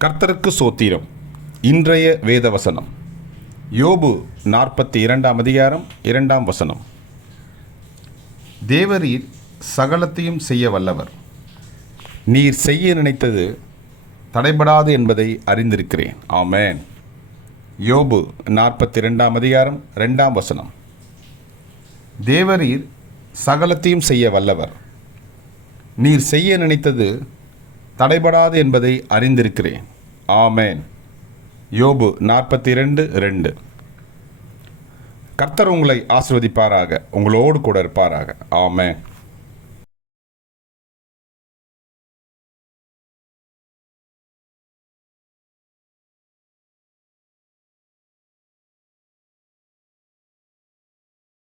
கர்த்தருக்கு சோத்திரம். இன்றைய வேத வசனம் யோபு நாற்பத்தி இரண்டாம் அதிகாரம் இரண்டாம் வசனம். தேவரீர் சகலத்தையும் செய்ய வல்லவர். நீர் செய்ய நினைத்தது தடைபடாது என்பதை அறிந்திருக்கிறேன். ஆமென். யோபு நாற்பத்தி ரெண்டாம் அதிகாரம் ரெண்டாம் வசனம். தேவரீர் சகலத்தையும் செய்ய வல்லவர். நீர் செய்ய நினைத்தது தடைபடாது என்பதை அறிந்திருக்கிறேன். ஆமேன். யோபு நாற்பத்தி ரெண்டு ரெண்டு. கர்த்தர் உங்களை ஆசிர்வதிப்பாராக. உங்களோடு கூட இருப்பாராக. ஆமேன்.